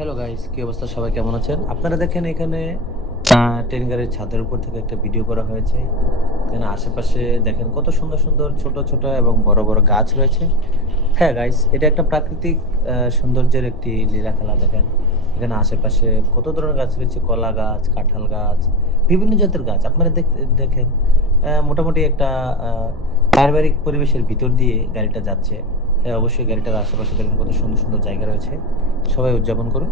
Hello guys, কি অবস্থা? সবাই কেমন আছেন? আপনারা দেখেন এখানে ট্রেন গাড়ির ছাদের উপর থেকে একটা ভিডিও করা হয়েছে। এখানে আশেপাশে দেখেন কত সুন্দর, সুন্দর ছোট, ছোট এবং বড়, বড় গাছ রয়েছে। হ্যাঁ গাইস, এটা একটা প্রাকৃতিক সৌন্দর্যের একটি লীলাখেলা দেখেন। এখানে আশেপাশে কত ধরনের গাছ রয়েছে, কলা গাছ, কাঁঠাল গাছ, বিভিন্ন জাতের গাছ। আপনারা দেখেন মোটামুটি একটা আ পারিবারিক পরিবেশের ভিতর দিয়ে গাড়িটা যাচ্ছে। হ্যাঁ, অবশ্যই গাড়িটার আশেপাশে দেখেন কত সুন্দর, সুন্দর জায়গা রয়েছে। সবাই উদযাপন করুন।